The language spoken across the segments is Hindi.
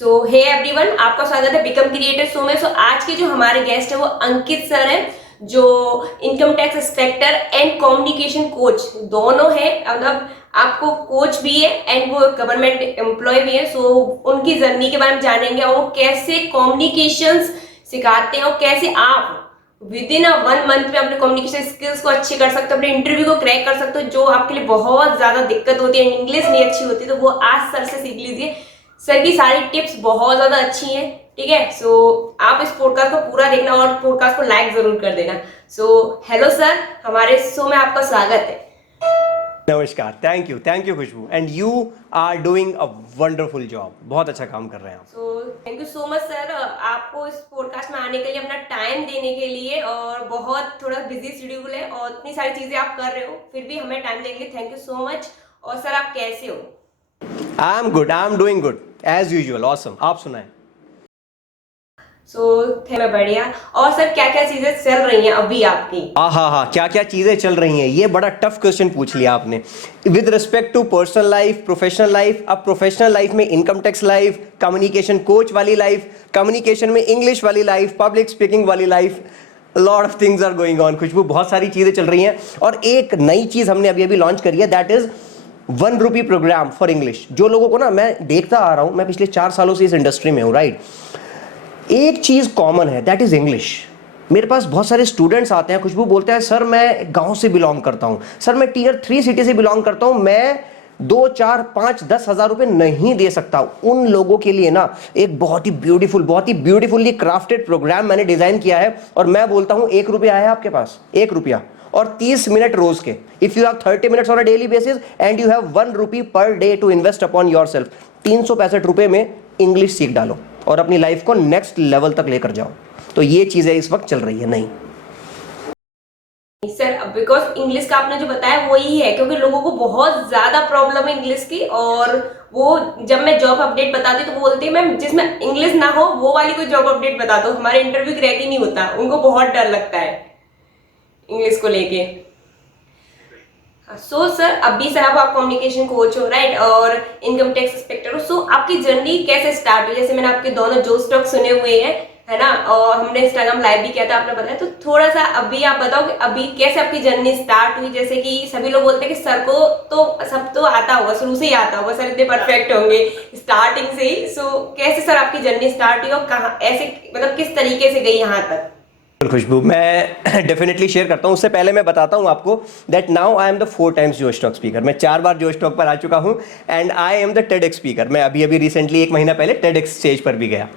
सो हे एवरीवन, आपका स्वागत है बिकम क्रिएटर शो में। आज के जो हमारे गेस्ट है वो अंकित सर हैं, जो income tax inspector and communication coach दोनों है। मतलब आपको कोच भी है एंड वो गवर्नमेंट एम्प्लॉय भी है। सो उनकी जर्नी के बारे में जानेंगे और वो कैसे कम्युनिकेशंस सिखाते हैं और कैसे आप विद इन 1 मंथ में अपने कम्युनिकेशन स्किल्स को अच्छे कर सकते हो, अपने इंटरव्यू को क्रैक कर सकते हो। जो आपके लिए बहुत ज्यादा दिक्कत होती है, इंग्लिश नहीं अच्छी होती, तो वो आज सर से सीख लीजिए। सर की सारी टिप्स बहुत ज्यादा अच्छी हैं, ठीक है। सो आप इस पॉडकास्ट को पूरा देखना और पॉडकास्ट को लाइक जरूर कर देना। सो हेलो सर, हमारे शो में आपका स्वागत है। नमस्कार, thank you Khushboo, and you are doing a wonderful job. बहुत अच्छा काम कर रहे हैं आप। So thank you so much sir, आपको इस पॉडकास्ट में आने के लिए, अपना टाइम देने के लिए। और बहुत थोड़ा बिजी शेड्यूल है और इतनी सारी चीजें आप कर रहे हो, फिर भी हमें टाइम देने के लिए थैंक यू सो मच। और सर आप कैसे हो? I am good, I am doing good as usual. Awesome. आप सुनाएं। सो मैं बढ़िया। और सर क्या क्या चीजें चल रही हैं अभी आपकी? हाँ, क्या क्या चीजें चल रही हैं, ये बड़ा टफ क्वेश्चन पूछ लिया आपने। With respect to personal life, professional life. अब प्रोफेशनल लाइफ में income tax life, communication coach वाली लाइफ, कम्युनिकेशन में इंग्लिश वाली लाइफ, पब्लिक स्पीकिंग वाली life, lot of things are going on Khushboo. बहुत सारी चीजें चल रही हैं और एक नई चीज हमने अभी अभी लॉन्च करी है, that is ₹1 programme for English. जो लोगों को ना, मैं देखता आ रहा हूं, मैं पिछले 4 सालों से इस इंडस्ट्री में हूं, राइट। एक चीज कॉमन है, दैट इज इंग्लिश। मेरे पास बहुत सारे स्टूडेंट्स आते हैं, खुशबू बोलते हैं सर मैं गांव से बिलोंग करता हूं, सर मैं टियर 3 सिटी से बिलोंग करता हूं, मैं 2, 4, 5, 10 हजार रुपए नहीं दे सकता। उन लोगों के लिए ना एक बहुत ही ब्यूटीफुली क्राफ्टेड प्रोग्राम मैंने डिजाइन किया है। और मैं बोलता हूं ₹1 है आपके पास, ₹1 और 30 मिनट रोज के। If you have 30 minutes on a daily basis and you have ₹1 per day to invest upon yourself, ₹365 में इंग्लिश सीख डालो और अपनी लाइफ को नेक्स्ट लेवल तक लेकर जाओ। तो ये चीजें इस वक्त चल रही है। नहीं सर, बिकॉज इंग्लिश का आपने जो बताया वही है, क्योंकि लोगों को बहुत ज्यादा प्रॉब्लम है इंग्लिश की। और वो जब मैं जॉब अपडेट बताती तो वो बोलती है मैम जिसमें इंग्लिश ना हो वो वाली कोई जॉब अपडेट बता दो, हमारे इंटरव्यू क्रैक ही नहीं होता। उनको बहुत डर लगता है इंग्लिश को लेके। सो सर, अभी सर आप कम्युनिकेशन कोच हो, राइट, और इनकम टैक्स इंस्पेक्टर हो। सो आपकी जर्नी कैसे स्टार्ट हुई? जैसे मैंने आपके दोनों जो स्टॉक सुने हुए हैं, है ना, और हमने इंस्टाग्राम लाइव भी किया था, आपने बताया। तो थोड़ा सा अभी आप बताओ कि अभी कैसे आपकी जर्नी स्टार्ट हुई। जैसे कि सभी लोग बोलते हैं कि सर को तो सब तो आता होगा, शुरू से ही आता होगा, सर इतने परफेक्ट होंगे स्टार्टिंग से ही। सो कैसे सर आपकी जर्नी स्टार्ट हुई और कहाँ ऐसे, मतलब किस तरीके से गई यहाँ तक? खुशबू, मैं डेफिनेटली शेयर करता हूं। उससे पहले मैं बताता हूं आपको that now I am the 4 times जो स्टॉक स्पीकर। मैं 4 बार जो स्टॉक पर आ चुका हूं and I am the TEDx speaker. मैं अभी अभी रिसेंटली 1 महीना पहले टेडेक्स स्टेज पर भी गया।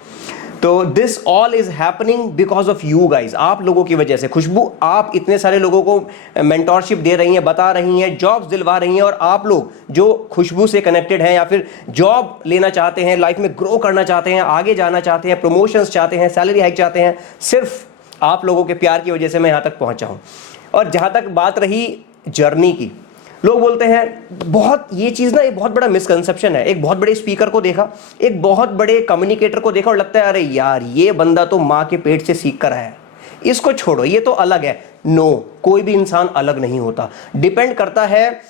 तो this all is happening because of you guys, आप लोगों की वजह से। खुशबू, आप इतने सारे लोगों को मेंटोरशिप दे रही हैं, बता रही हैं, जॉब्स दिलवा रही हैं। और आप लोग जो खुशबू से कनेक्टेड हैं या फिर जॉब लेना चाहते हैं, लाइफ में ग्रो करना चाहते हैं, आगे जाना चाहते हैं, प्रमोशंस चाहते हैं, सैलरी हाइक चाहते हैं, सिर्फ आप लोगों के प्यार की वजह से मैं यहां तक पहुंचा हूं। और जहां तक बात रही जर्नी की, लोग बोलते हैं बहुत, ये चीज ना एक बहुत बड़ा मिसकंसेप्शन है। एक बहुत बड़े स्पीकर को देखा, एक बहुत बड़े कम्युनिकेटर को देखा और लगता है अरे यार ये बंदा तो मां के पेट से सीख कर आया है, इसको छोड़ो, ये तो अलग है। नो, कोई भी इंसान अलग नहीं होता। डिपेंड करता है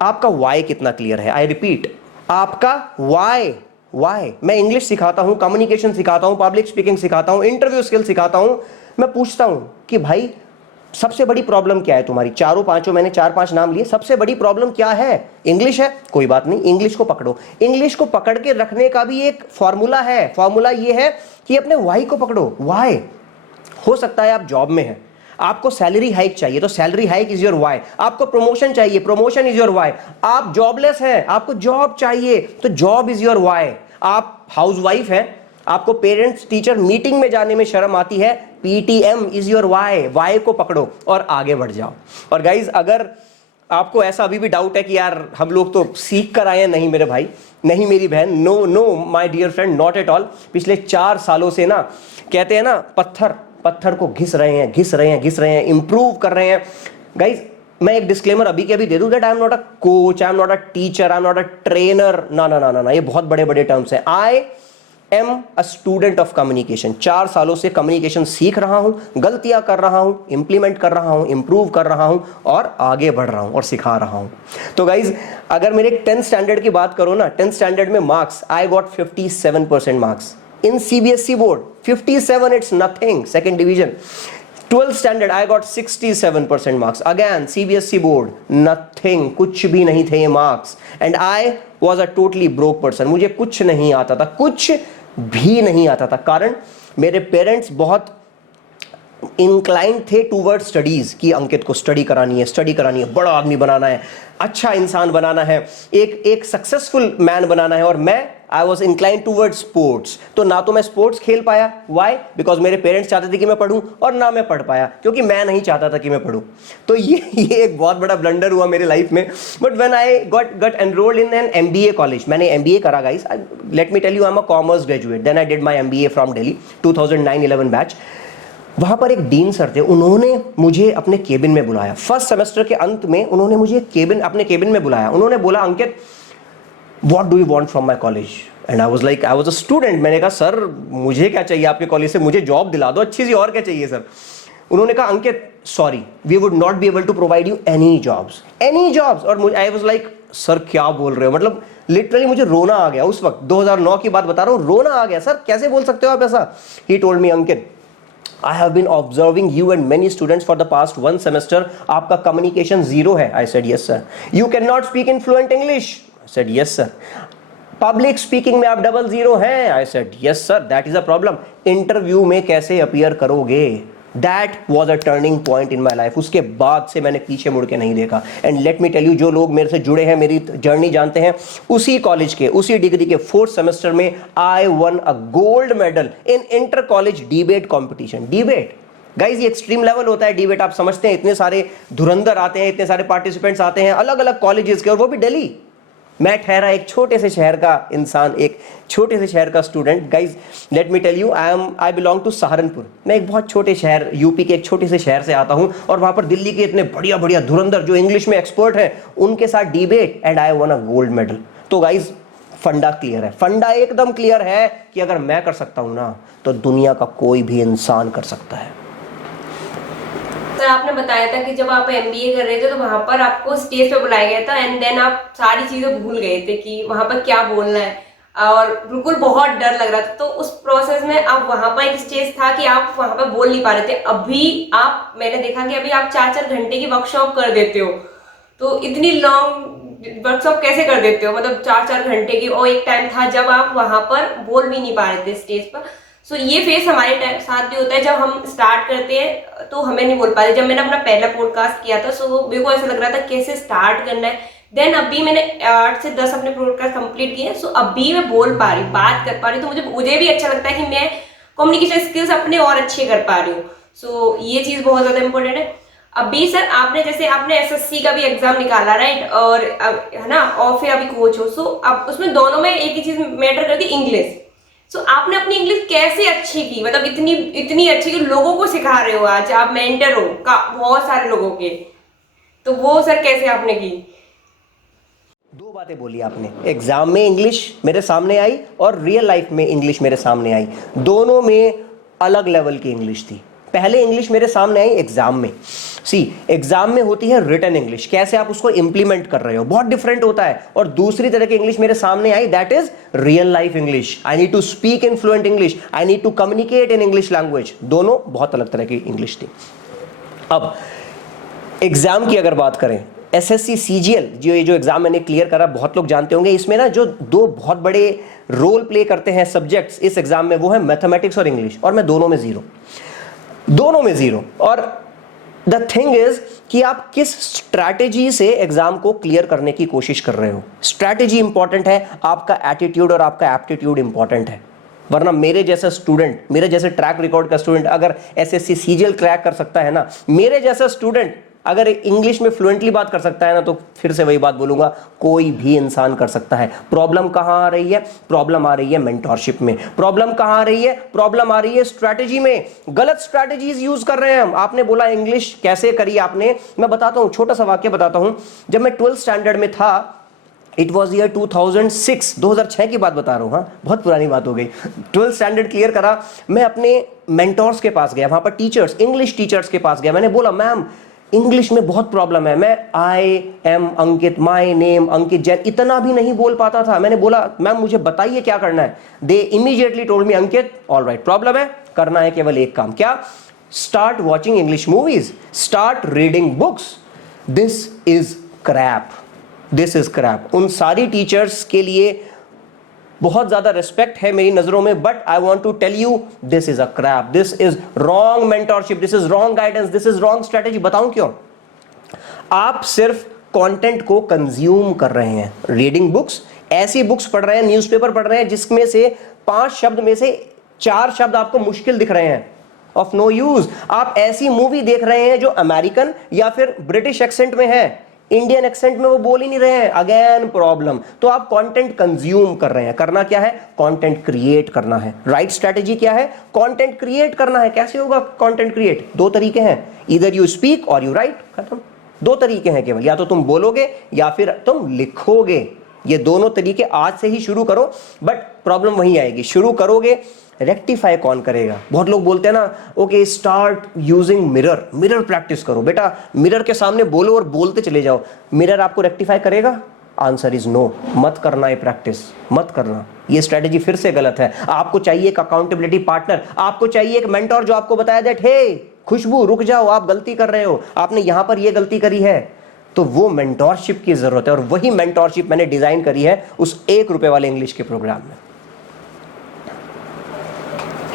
आपका वाई कितना क्लियर है। आई रिपीट, आपका वाई। मैं इंग्लिश सिखाता हूं, कम्युनिकेशन सिखाता हूं, पब्लिक स्पीकिंग सिखाता हूं, इंटरव्यू स्किल सिखाता हूं। मैं पूछता हूं कि भाई सबसे बड़ी प्रॉब्लम क्या है तुम्हारी? चारों पांचों मैंने 4-5 नाम लिए। सबसे बड़ी प्रॉब्लम क्या है? इंग्लिश है? कोई बात नहीं, इंग्लिश को पकड़ो। इंग्लिश को पकड़ के रखने का भी एक फॉर्मूला है। फॉर्मूला ये है कि अपने वाई को पकड़ो। वाई हो सकता है आप जॉब में है, आपको सैलरी हाइक चाहिए तो salary hike is your why. आपको प्रमोशन चाहिए, प्रमोशन इज योर वाई। आप जॉबलेस हैं, आपको जॉब चाहिए तो जॉब इज योर वाई। आप हाउसवाइफ हैं, आपको पेरेंट्स टीचर मीटिंग में जाने में शर्म आती है, PTM is your why. Why को पकड़ो और आगे बढ़ जाओ। और गाइज, अगर आपको ऐसा अभी भी डाउट है कि यार हम लोग तो सीख कर आए हैं, नहीं मेरे भाई, नहीं मेरी बहन, no my dear friend, not at all. पिछले 4 सालों से ना, कहते हैं ना, पत्थर को घिस रहे हैं, इंप्रूव कर रहे हैं। गाइज, मैं एक डिस्क्लेमर अभी के अभी दे दूं that I am not a coach, I am not a teacher, I am not a trainer. ना, ये बहुत बड़े बड़े टर्म्स हैं। आई am a student of communication. 4 सालों से कम्युनिकेशन सीख रहा हूं, गलतियां कर रहा हूं, इंप्लीमेंट कर रहा हूं, इंप्रूव कर रहा हूं और आगे बढ़ रहा हूं और सिखा रहा हूं। तो गाइज अगर मेरे 10th स्टैंडर्ड की बात करो ना, 10th स्टैंडर्ड में marks I got 57% marks in CBSE board. 57 it's nothing, second division. 12th standard I got 67% marks, again CBSE board, nothing, कुछ भी नहीं थे ये marks. And I was a totally broke person, मुझे कुछ नहीं आता था, कुछ भी नहीं आता था। कारण मेरे पेरेंट्स बहुत इंक्लाइन थे टूवर्ड स्टडीज कि अंकित को स्टडी करानी है, बड़ा आदमी बनाना है, अच्छा इंसान बनाना है, एक सक्सेसफुल मैन बनाना है। और मैं I was incline toward sports, तो ना तो मैं स्पोर्ट्स खेल पाया, वाई? बिकॉज मेरे पेरेंट्स चाहते थे कि मैं पढ़ूं, और ना मैं पढ़ पाया क्योंकि मैं नहीं चाहता था कि मैं पढ़ूं। तो ये एक बहुत बड़ा ब्लंडर हुआ मेरे लाइफ में। But when I got enrolled in an MBA college, मैंने MBA करा guys, let me tell you, I am a commerce graduate, then I did my MBA from Delhi 2009-11 batch. वहां पर एक डीन सर थे, उन्होंने मुझे अपने केबिन में बुलाया। फर्स्ट सेमेस्टर के अंत में उन्होंने मुझे अपने केबिन में बुलाया। उन्होंने बोला, Ankit what do you want from my college? And I was a student. मैंने कहा, सर मुझे क्या चाहिए आपके कॉलेज से, मुझे जॉब दिला दो अच्छी सी, और क्या चाहिए सर? उन्होंने कहा, Ankit sorry, we would not be able to provide you any jobs. और आई वाज लाइक, सर क्या बोल रहे हो? मतलब लिटरली मुझे रोना आ गया उस वक्त, 2009 की बात बता रहा हूँ, रोना आ गया। सर कैसे बोल सकते हो आप ऐसा? He told me, Ankit I have been observing you and many students for the past 1 semester. आपका communication 0 है. I said yes sir. You cannot speak in fluent English. I said yes sir. Public speaking में आप 00 हैं. I said yes sir. That is a problem. Interview में कैसे appear करोगे? That was a turning point in my life. उसके बाद से मैंने पीछे मुड़ के नहीं देखा। And let me tell you, जो लोग मेरे से जुड़े हैं, मेरी जर्नी जानते हैं, उसी कॉलेज के, उसी डिग्री के 4th सेमेस्टर में I one a gold medal in inter college debate competition. Debate guys ये एक्सट्रीम लेवल होता है डिबेट, आप समझते हैं, इतने सारे धुरंधर आते हैं, इतने सारे पार्टिसिपेंट्स आते हैं अलग अलग कॉलेजेस के, और वो भी दिल्ली। मैं ठहरा एक छोटे से शहर का इंसान, एक छोटे से शहर का student. Guys let me tell you, I belong to Saharanpur. मैं एक बहुत छोटे शहर, यूपी के एक छोटे से शहर से आता हूं, और वहां पर दिल्ली के इतने बढ़िया बढ़िया धुरंधर जो इंग्लिश में एक्सपर्ट हैं, उनके साथ debate, and I one a gold medal. तो गाइज फंडा क्लियर है, फंडा एकदम क्लियर है कि अगर मैं कर सकता हूं ना, तो दुनिया का कोई भी इंसान कर सकता है। सर आपने बताया था कि जब आप MBA कर रहे थे तो वहां पर आपको स्टेज पे बुलाया गया था, एंड देन आप सारी चीजें भूल गए थे कि वहां पर क्या बोलना है, और बिल्कुल बहुत डर लग रहा था। तो उस प्रोसेस में आप वहां पर एक स्टेज था कि आप वहां पर बोल नहीं पा रहे थे। अभी आप, मैंने देखा कि अभी आप 4-4 घंटे की वर्कशॉप कर देते हो, तो इतनी लॉन्ग वर्कशॉप कैसे कर देते हो? मतलब 4-4 घंटे की, और एक टाइम था जब आप वहां पर बोल भी नहीं पा रहे थे स्टेज पर। सो ये फेस हमारे साथ भी होता है, जब हम स्टार्ट करते हैं तो हमें नहीं बोल पाते। जब मैंने अपना पहला पॉडकास्ट किया था, सो मेरे को ऐसा लग रहा था कैसे स्टार्ट करना है। देन अभी मैंने 8 से 10 अपने पॉडकास्ट कंप्लीट किए, सो अभी मैं बोल पा रही हूँ, बात कर पा रही हूँ, तो मुझे भी अच्छा लगता है कि मैं कम्युनिकेशन स्किल्स अपने और अच्छे कर पा रही हूँ। सो ये चीज़ बहुत ज़्यादा इंपॉर्टेंट है। अभी सर आपने SSC का भी एग्जाम निकाला, राइट? और है ना, और फिर अभी कोच हो, सो अब उसमें दोनों में एक ही चीज़ मैटर करती है, इंग्लिश। सो आपने अपनी इंग्लिश कैसे अच्छी की? मतलब इतनी अच्छी कि लोगों को सिखा रहे हो, आज आप मेंटर हो का बहुत सारे लोगों के, तो वो सर कैसे आपने की? 2 बातें बोली आपने, एग्जाम में इंग्लिश मेरे सामने आई और रियल लाइफ में इंग्लिश मेरे सामने आई। दोनों में अलग लेवल की इंग्लिश थी। पहले इंग्लिश मेरे सामने आई एग्जाम में। एग्जाम में होती है रिटन इंग्लिश, कैसे आप उसको इंप्लीमेंट कर रहे हो, बहुत डिफरेंट होता है। और दूसरी तरह की इंग्लिश मेरे सामने आई, that is real life English. I need to speak in fluent English, I need to communicate in English language. दोनों बहुत अलग तरह की इंग्लिश थी। अब एग्जाम की अगर बात करें, SSC CGL जो एग्जाम मैंने क्लियर करा, बहुत लोग जानते होंगे, इसमें ना जो 2 बहुत बड़े रोल प्ले करते हैं सब्जेक्ट्स इस एग्जाम में, वो है मैथमेटिक्स और इंग्लिश, और मैं दोनों में जीरो। और द थिंग इज कि आप किस स्ट्रैटेजी से एग्जाम को क्लियर करने की कोशिश कर रहे हो। स्ट्रैटेजी इंपॉर्टेंट है, आपका एटीट्यूड और आपका एप्टीट्यूड इंपॉर्टेंट है। वरना मेरे जैसा स्टूडेंट, मेरे जैसे ट्रैक रिकॉर्ड का स्टूडेंट अगर SSC CGL क्रैक कर सकता है ना, मेरे जैसा स्टूडेंट अगर इंग्लिश में फ्लुएंटली बात कर सकता है ना, तो फिर से वही बात बोलूंगा, कोई भी इंसान कर सकता है। प्रॉब्लम कहां आ रही है? प्रॉब्लम आ रही है मेंटरशिप में। प्रॉब्लम कहां आ रही है? प्रॉब्लम आ रही है स्ट्रैटेजी में। गलत स्ट्रैटेजीज यूज कर रहे हैं हम। आपने बोला इंग्लिश कैसे करी आपने, मैं बताता हूं, छोटा सा वाक्य बताता हूं। जब मैं 12th स्टैंडर्ड में था, इट वॉज ईयर 2006, 2006 की बात बता रहा हूँ, हाँ बहुत पुरानी बात हो गई। 12th स्टैंडर्ड क्लियर करा, मैं अपने मेंटोर्स के पास गया, वहाँ पर टीचर्स, इंग्लिश टीचर्स के पास गया। मैंने बोला मैम इंग्लिश में बहुत प्रॉब्लम है, मैं I am Ankit, my name Ankit Jain इतना भी नहीं बोल पाता था। मैंने बोला मैम मुझे बताइए क्या करना है। They immediately told me Ankit all right, problem है, करना है केवल एक काम, क्या? Start watching English movies, start reading books. This is crap, this is crap. उन सारी टीचर्स के लिए बहुत ज्यादा रिस्पेक्ट है मेरी नजरों में, but I want to tell you this is a crap, this is wrong mentorship, this is wrong guidance, this is wrong strategy. बताऊं क्यों? आप सिर्फ कंटेंट को कंज्यूम कर रहे हैं, रीडिंग बुक्स, ऐसी बुक्स पढ़ रहे हैं, न्यूज़पेपर पढ़ रहे हैं जिसमें से 5 शब्द में से 4 शब्द आपको मुश्किल दिख रहे हैं, ऑफ नो यूज। आप ऐसी मूवी देख रहे हैं जो अमेरिकन या फिर ब्रिटिश एक्सेंट में है, इंडियन एक्सेंट में वो बोल ही नहीं रहे हैं, अगेन प्रॉब्लम। तो आप कंटेंट कंज्यूम कर रहे हैं, करना क्या है? कंटेंट क्रिएट करना है। राइट स्ट्रेटेजी क्या है? कंटेंट क्रिएट करना है। कैसे होगा कंटेंट क्रिएट? 2 तरीके हैं, इधर यू स्पीक और यू राइट, खत्म। 2 तरीके हैं केवल, या तो तुम बोलोगे या फिर तुम लिखोगे। ये दोनों तरीके आज से ही शुरू करो, बट प्रॉब्लम वहीं आएगी, शुरू करोगे, रेक्टिफाई कौन करेगा? बहुत लोग बोलते हैं ना, okay start using mirror, mirror practice करो। बेटा मिरर के सामने बोलो और बोलते चले जाओ, मिरर आपको रेक्टिफाई करेगा? आंसर इज नो, मत करना ये प्रैक्टिस, मत करना। ये स्ट्रेटेजी फिर से गलत है। आपको चाहिए एक अकाउंटेबिलिटी पार्टनर, आपको चाहिए एक मेंटोर जो आपको बताया दैट हे खुशबू रुक जाओ, आप गलती कर रहे हो, आपने यहां पर ये गलती करी है। तो वो मेंटोरशिप की जरूरत है, और वही मेंटोरशिप मैंने डिजाइन करी है उस ₹1 वाले इंग्लिश के प्रोग्राम में।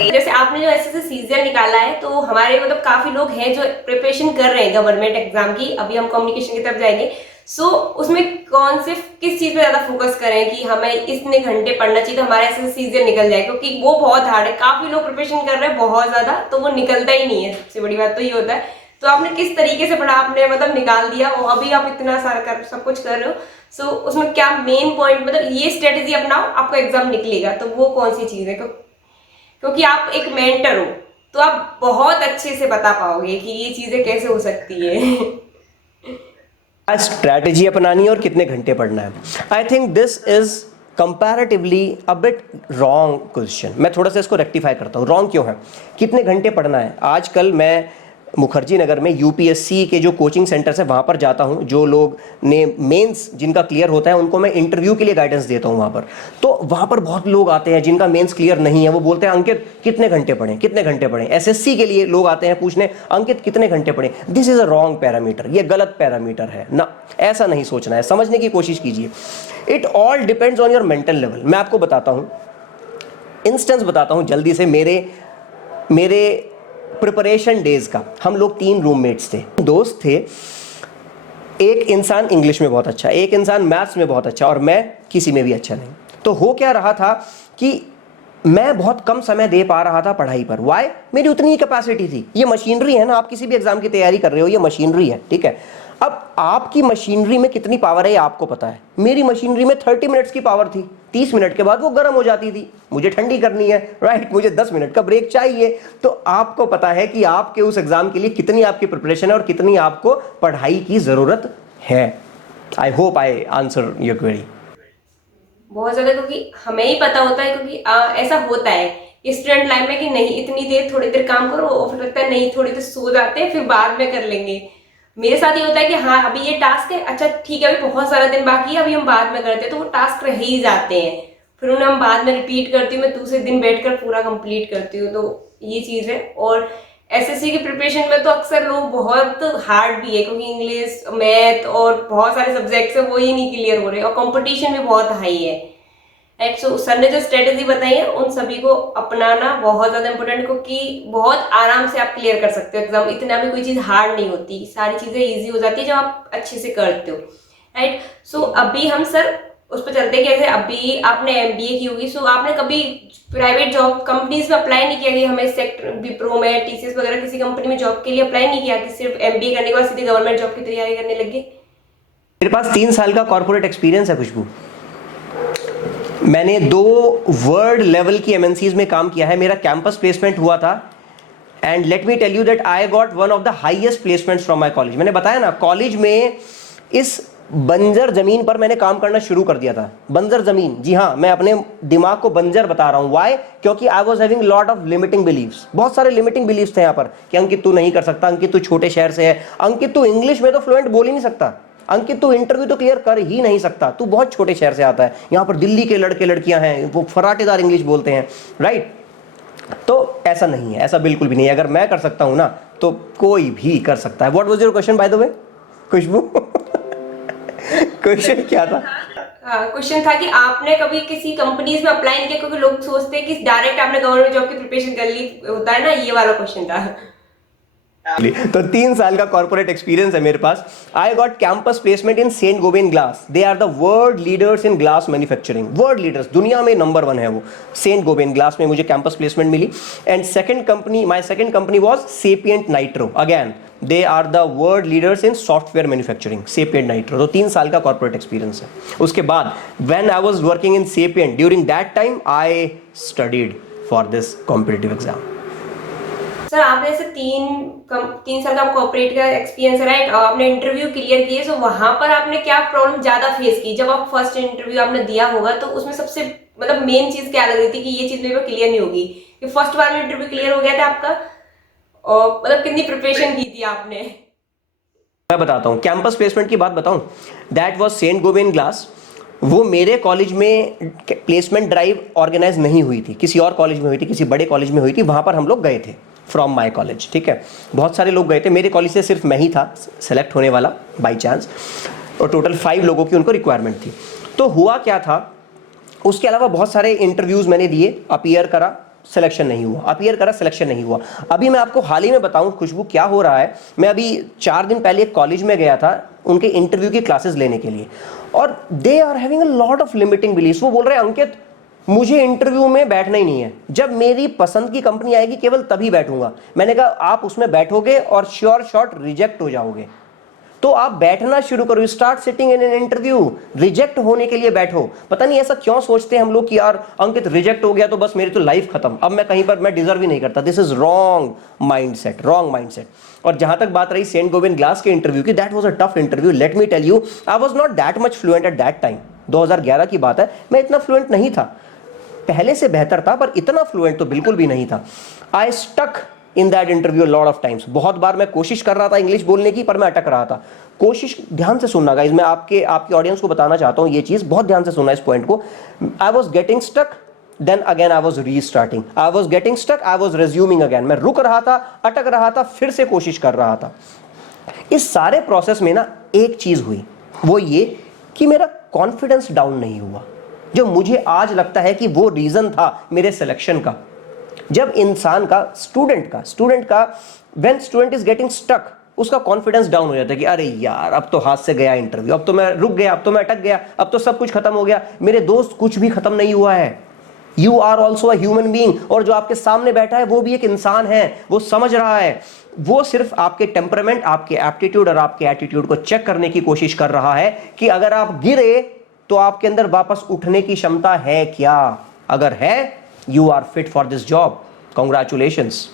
जैसे आपने जो ऐसे सीजन निकाला है, तो हमारे मतलब काफी लोग हैं जो प्रिपरेशन कर रहे हैं गवर्नमेंट एग्जाम की, अभी हम कम्युनिकेशन की तरफ जाएंगे। सो उसमें कौन से किस चीज पे ज्यादा फोकस करें कि हमें इतने घंटे पढ़ना चाहिए तो हमारा ऐसे सीजन निकल जाए, क्योंकि वो बहुत हार्ड है। काफी लोग प्रिपरेशन कर रहे हैं बहुत ज्यादा, तो वो निकलता ही नहीं है। सबसे बड़ी बात तो ये होता है। तो आपने किस तरीके से पढ़ा, आपने मतलब निकाल दिया और अभी आप इतना सारा सब कुछ कर रहे हो। सो उसमें क्या मेन पॉइंट, मतलब ये स्ट्रेटेजी अपनाओ आपका एग्जाम निकलेगा, तो वो कौन सी चीज है? क्योंकि आप एक मेंटर हो तो आप बहुत अच्छे से बता पाओगे कि ये चीजें कैसे हो सकती है। स्ट्रैटेजी अपनानी है और कितने घंटे पढ़ना है। I think this is comparatively a bit wrong question. मैं थोड़ा सा इसको रेक्टिफाई करता हूँ। रॉन्ग क्यों है? कितने घंटे पढ़ना है? आजकल मैं मुखर्जी नगर में यूपीएससी के जो कोचिंग सेंटर्स है वहाँ पर जाता हूँ। जो लोग ने मेंस जिनका क्लियर होता है उनको मैं इंटरव्यू के लिए गाइडेंस देता हूँ वहाँ पर। तो वहाँ पर बहुत लोग आते हैं जिनका मेंस क्लियर नहीं है, वो बोलते हैं अंकित कितने घंटे पढ़ें, कितने घंटे पढ़ें। एसएससी के लिए लोग आते हैं पूछने अंकित कितने घंटे पढ़ें। This is a wrong parameter, ये गलत पैरामीटर है ना, ऐसा नहीं सोचना है। समझने की कोशिश कीजिए। It all depends on your mental level. मैं आपको बताता हूँ, इंस्टेंस बताता हूँ जल्दी से। मेरे प्रिपरेशन डेज का, हम लोग 3 रूममेट्स थे, दोस्त थे। एक इंसान इंग्लिश में बहुत अच्छा, एक इंसान मैथ्स में बहुत अच्छा, और मैं किसी में भी अच्छा नहीं। तो हो क्या रहा था कि मैं बहुत कम समय दे पा रहा था पढ़ाई पर। वाई? मेरी उतनी ही कैपेसिटी थी। ये मशीनरी है ना, आप किसी भी एग्जाम की तैयारी कर रहे हो, ये मशीनरी है, ठीक है। अब आपकी मशीनरी में कितनी पावर है ये आपको पता है। मेरी मशीनरी में 30 मिनट्स की पावर थी, 30 मिनट के बाद वो गर्म हो जाती थी, मुझे ठंडी करनी है, राइट, मुझे 10 मिनट का ब्रेक चाहिए। तो आपको पता है कि आपके उस एग्जाम के लिए कितनी आपकी प्रिपरेशन है और कितनी आपको पढ़ाई की जरूरत है। I hope I answer your query. बहुत ज्यादा, क्योंकि हमें ही पता होता है, क्योंकि ऐसा होता है स्टूडेंट लाइफ में कि नहीं इतनी देर, थोड़ी देर काम करो, और फिर लगता है नहीं थोड़ी देर सो जाते हैं, फिर बाद में कर लेंगे। मेरे साथ ये होता है कि हाँ अभी ये टास्क है, अच्छा ठीक है अभी बहुत सारा दिन बाकी है, अभी हम बाद में करते हैं, तो वो टास्क रह ही जाते हैं, फिर उन्हें हम बाद में रिपीट करती हूँ, मैं दूसरे दिन बैठकर पूरा कंप्लीट करती हूँ। तो ये चीज़ है। और एसएससी की प्रिपरेशन में तो अक्सर लोग बहुत हार्ड भी है, क्योंकि इंग्लिश, मैथ और बहुत सारे सब्जेक्ट्स है वो ही नहीं क्लियर हो रहे, और कंपटीशन भी बहुत हाई है। राइट, सो सर ने जो स्ट्रेटेजी बताई है उन सभी को अपनाना बहुत ज़्यादा इंपॉर्टेंट, क्योंकि बहुत आराम से आप क्लियर कर सकते हो एग्जाम। इतना भी कोई चीज़ हार्ड नहीं होती, सारी चीज़ें इजी हो जाती है जब आप अच्छे से करते हो। राइट, सो अभी हम सर उस पर चलते हैं कि जैसे अभी आपने एमबीए की होगी, सो आपने कभी प्राइवेट जॉब कंपनीज में अप्लाई नहीं किया कि हमें सेक्टर विप्रो में, टीसीएस वगैरह किसी कंपनी में जॉब के लिए अप्लाई नहीं किया कि सिर्फ एमबीए करने के बाद सीधे गवर्नमेंट जॉब की तैयारी करने लगे? मेरे पास 3 साल का कॉर्पोरेट एक्सपीरियंस है खुशबू। मैंने 2 वर्ल्ड लेवल की एमएनसीज में काम किया है। मेरा कैंपस प्लेसमेंट हुआ था, and let me tell you that I got one of the highest placements from my college. मैंने बताया ना, कॉलेज में इस बंजर जमीन पर मैंने काम करना शुरू कर दिया था। बंजर जमीन, जी हाँ, मैं अपने दिमाग को बंजर बता रहा हूं। वाई? क्योंकि I was having lot of limiting believes. बहुत सारे लिमिटिंग बिलीव्स थे यहाँ पर कि अंकित तू नहीं कर सकता, अंकित तू छोटे शहर से है, अंकित तू इंग्लिश में तो फ्लुएंट बोल ही नहीं सकता, अंकित तू इंटरव्यू तो क्लियर कर ही नहीं सकता, तू बहुत छोटे शहर से आता है, यहाँ पर दिल्ली के लड़के लड़कियां हैं वो फराटेदार इंग्लिश बोलते हैं, राइट? तो ऐसा नहीं है, ऐसा बिल्कुल भी नहीं है। अगर मैं कर सकता हूं ना तो कोई भी कर सकता है। What was your question by the way, Khushboo? Question क्या था? क्वेश्चन था कि आपने कभी किसी कंपनीज में अप्लाई नहीं किया, क्योंकि लोग सोचते हैं कि डायरेक्ट आपने गवर्नमेंट जॉब की प्रिपरेशन कर ली, होता है ना, ये वाला क्वेश्चन था। तो 3 साल का कॉर्पोरेट एक्सपीरियंस है मेरे पास। I got campus placement in Saint Gobain glass. They are the world leaders in glass manufacturing, world leaders, दुनिया में नंबर 1 है वो। सेंट गोबेन ग्लास में मुझे कैंपस प्लेसमेंट मिली। And my second company was Sapient Nitro. Again they are the world leaders in software manufacturing, Sapient Nitro. तो 3 साल का कॉर्पोरेट एक्सपीरियंस है। उसके बाद when I was working in Sapient, during that time I studied for this competitive exam. Sir आपने ऐसे 3 साल का कॉर्पोरेट का एक्सपीरियंस है, राइट? और आपने इंटरव्यू क्लियर किए, तो वहां पर आपने क्या प्रॉब्लम ज्यादा फेस की? जब आप फर्स्ट इंटरव्यू आपने दिया होगा तो उसमें सबसे मतलब मेन चीज क्या लग रही थी कि ये चीज मेरे को क्लियर नहीं होगी? कि फर्स्ट बार में इंटरव्यू क्लियर हो गया था आपका, और मतलब कितनी प्रिपरेशन की थी आपने? मैं बताता हूँ, कैंपस प्लेसमेंट की बात बताऊँ, that was sent Gobain glass. वो मेरे कॉलेज में प्लेसमेंट ड्राइव ऑर्गेनाइज नहीं हुई थी, किसी और कॉलेज में हुई थी, किसी बड़े कॉलेज में हुई थी। वहाँ पर हम लोग गए थे फ्रॉम माई कॉलेज, ठीक है। बहुत सारे लोग गए थे, मेरे कॉलेज से सिर्फ मैं ही था सेलेक्ट होने वाला बाई चांस, और टोटल 5 लोगों की उनको रिक्वायरमेंट थी। तो हुआ क्या था, उसके अलावा बहुत सारे इंटरव्यूज़ मैंने दिए, अपीयर करा, सिलेक्शन नहीं हुआ, अपीयर करा, सिलेक्शन नहीं हुआ। अभी मैं आपको हाल ही में बताऊं खुशबू क्या हो रहा है, मैं अभी 4 दिन पहले एक कॉलेज में गया था उनके इंटरव्यू की क्लासेस लेने के लिए, और they are having a lot of limiting believes. वो बोल रहे हैं अंकित मुझे इंटरव्यू में बैठना ही नहीं है, जब मेरी पसंद की कंपनी आएगी केवल तभी बैठूंगा। मैंने कहा आप उसमें बैठोगे और श्योर शॉट रिजेक्ट हो जाओगे, तो आप बैठना शुरू करो, start sitting in an interview. Reject होने के लिए बैठो। पता नहीं ऐसा क्यों सोचते हैं हम लोग कि यार अंकित रिजेक्ट हो गया तो बस मेरी तो लाइफ खत्म, अब मैं कहीं पर मैं डिजर्व ही नहीं करता। This is wrong mindset, wrong mindset. और जहां तक बात रही सेंट गोबेन ग्लास के इंटरव्यू की, that was a tough interview. Let me tell you, I was not that much fluent at that time. 2011 की बात है, मैं इतना फ्लुएंट नहीं था, पहले से बेहतर था पर इतना फ्लुएंट तो बिल्कुल भी नहीं था। I stuck in that interview lot of times. बहुत बार मैं कोशिश कर रहा था इंग्लिश बोलने की, पर मैं अटक रहा था। कोशिश, ध्यान से सुनना गाइस, मैं आपकी ऑडियंस को बताना चाहता हूं ये चीज, बहुत ध्यान से सुनना इस पॉइंट को। I was getting stuck, then again I was restarting, I was getting stuck, I was resuming again. मैं रुक रहा था, अटक रहा था, फिर से कोशिश कर रहा था। इस सारे प्रोसेस में ना एक चीज हुई, वो ये कि मेरा कॉन्फिडेंस डाउन नहीं हुआ, जो मुझे आज लगता है कि वो रीजन था मेरे सिलेक्शन का। जब इंसान का, स्टूडेंट का when student is getting stuck, उसका कॉन्फिडेंस डाउन हो जाता है कि अरे यार अब तो हाथ से गया इंटरव्यू, अब तो मैं रुक गया, अब तो मैं अटक गया, अब तो सब कुछ खत्म हो गया। मेरे दोस्त, कुछ भी खत्म नहीं हुआ है। You are also a human being, और जो आपके सामने बैठा है वो भी एक इंसान है, वो समझ रहा है। वो सिर्फ आपके टेम्परामेंट, आपके एप्टीट्यूड और आपके एटीट्यूड को चेक करने की कोशिश कर रहा है कि अगर आप गिरे तो आपके अंदर वापस उठने की क्षमता है क्या। अगर है, you are fit for this job, congratulations.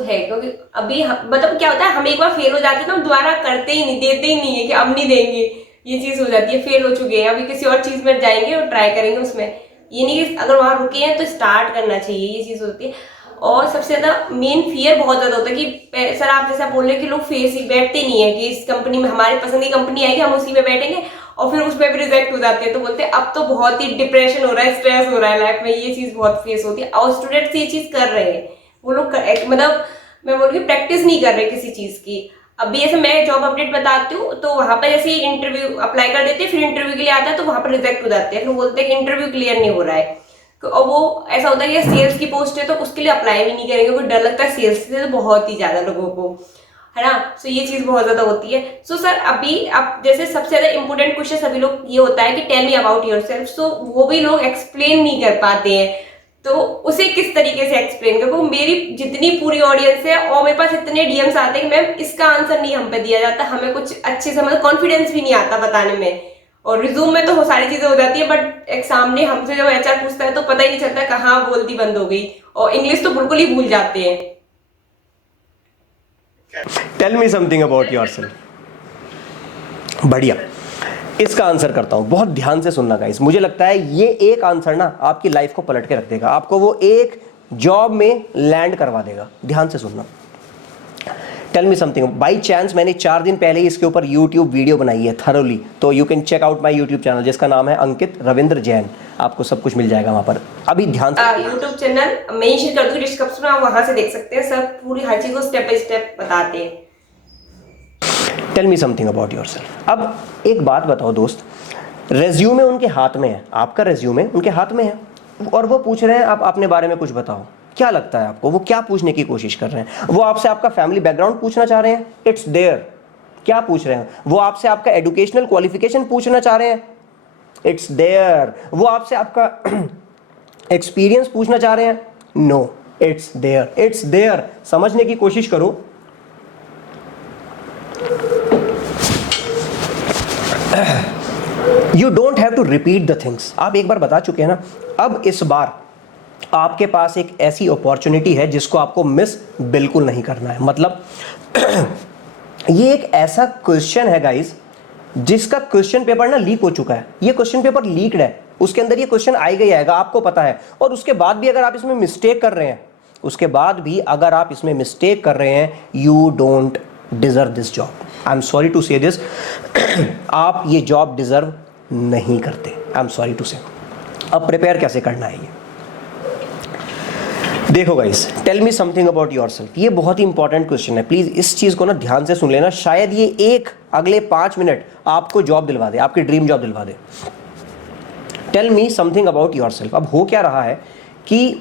है क्योंकि अभी मतलब क्या होता है, हम एक बार फेल हो जाते हैं तो हम दोबारा करते ही नहीं, देते ही नहीं है कि अब नहीं देंगे, ये चीज हो जाती है। फेल हो चुके हैं, अभी किसी और चीज में जाएंगे और ट्राई करेंगे उसमें। ये नहीं कि अगर वहां रुके हैं तो स्टार्ट करना चाहिए, ये चीज होती है। और सबसे ज्यादा मेन फियर बहुत ज्यादा होता है कि सर आप जैसा बोल रहे हैं कि लोग फेस बैठते नहीं है कि इस कंपनी में हमारी पसंद की कंपनी आएगी, हम उसी में बैठेंगे, और फिर उसमें भी रिजेक्ट हो जाते हैं। तो बोलते हैं अब तो बहुत ही डिप्रेशन हो रहा है, स्ट्रेस हो रहा है लाइफ में, ये चीज बहुत फेस होती है। और स्टूडेंट्स ये चीज कर रहे हैं, वो लोग मतलब मैं बोल रही हूँ प्रैक्टिस नहीं कर रहे किसी चीज की। अभी जैसे मैं जॉब अपडेट बताती हूँ तो वहां पर जैसे इंटरव्यू अप्लाई कर देते हैं, फिर इंटरव्यू के लिए आता है तो वहां पर रिजेक्ट हो जाते हैं, फिर बोलते हैं कि इंटरव्यू क्लियर नहीं हो रहा है। और वो ऐसा होता है कि सेल्स की पोस्ट है तो उसके लिए अप्लाई भी नहीं करेंगे, क्योंकि डर लगता है सेल्स से तो बहुत ही ज्यादा लोगों को, है ना। सो ये चीज बहुत ज्यादा होती है। सो सर अभी आप जैसे सबसे ज्यादा इंपॉर्टेंट क्वेश्चन सभी लोग ये होता है कि टेल मी अबाउट योरसेल्फ, सो वो भी लोग एक्सप्लेन नहीं कर पाते हैं, तो उसे किस तरीके से एक्सप्लेन करूँ? मेरी जितनी पूरी ऑडियंस है और मेरे पास इतने डीएम्स आते हैं कि मैम इसका आंसर नहीं हम पे दिया जाता, हमें कुछ अच्छे से मतलब कॉन्फिडेंस भी नहीं आता बताने में, और रिज्यूम में तो सारी चीजें हो जाती है, बट एक सामने हमसे जब एचआर पूछता है तो पता ही नहीं चलता कहाँ बोलती बंद हो गई, और इंग्लिश तो बिल्कुल ही भूल जाते हैं। Tell me something about yourself. बढ़िया, इसका आंसर करता हूं, बहुत ध्यान से सुनना गाइस। मुझे लगता है ये एक आंसर ना आपकी लाइफ को पलट के रख देगा, आपको वो एक जॉब में लैंड करवा देगा। ध्यान से सुनना। Tell me something. By chance मैंने 4 दिन पहले ही इसके ऊपर यूट्यूब वीडियो बनाई है थरोली, तो you can check out my YouTube channel जिसका नाम है अंकित रविंद्र जैन। आपको सब कुछ मिल जाएगा वहां पर। अभी ध्यान से यूट्यूब चैनल मैं शेयर कर दूंगी डिस्क्रिप्शन में, आप वहां से देख सकते हैं। सब पूरी हर चीज को स्टेप बाय स्टेप बताते हैं। Tell me something about yourself. अब एक बात बताओ दोस्त, रेज्यूमे उनके हाथ में है, आपका रेज्यूमे उनके हाथ में है, और वो पूछ रहे हैं आप अपने बारे में कुछ बताओ। क्या लगता है आपको वो क्या पूछने की कोशिश कर रहे हैं? वो आपसे आपका फैमिली बैकग्राउंड पूछना चाह रहे हैं? It's there. क्या पूछ रहे हैं? वो आपसे आपका एजुकेशनल क्वालिफिकेशन पूछना चाह रहे हैं? It's there. वो आपसे आपका एक्सपीरियंस पूछना चाह रहे हैं? No, it's there, it's there. समझने की कोशिश करो। You don't have to repeat the things. आप एक बार बता चुके हैं ना, अब इस बार आपके पास एक ऐसी अपॉर्चुनिटी है जिसको आपको मिस बिल्कुल नहीं करना है। मतलब ये एक ऐसा क्वेश्चन है गाइस जिसका क्वेश्चन पेपर ना लीक हो चुका है। ये क्वेश्चन पेपर लीक्ड है, उसके अंदर ये क्वेश्चन आएगा, आपको पता है। और उसके बाद भी अगर आप इसमें मिस्टेक कर रहे हैं, उसके बाद भी अगर आप इसमें मिस्टेक कर रहे हैं, you don't deserve this job. I am sorry to say this, आप ये जॉब डिजर्व नहीं करते। आई एम सॉरी टू से। अब प्रिपेयर कैसे करना है ये देखो guys. Tell me something about yourself. ये बहुत ही इंपॉर्टेंट क्वेश्चन है, प्लीज इस चीज को ना ध्यान से सुन लेना। शायद ये एक अगले 5 मिनट आपको जॉब दिलवा दे, आपकी ड्रीम जॉब दिलवा दे। Tell me something about yourself. अब हो क्या रहा है कि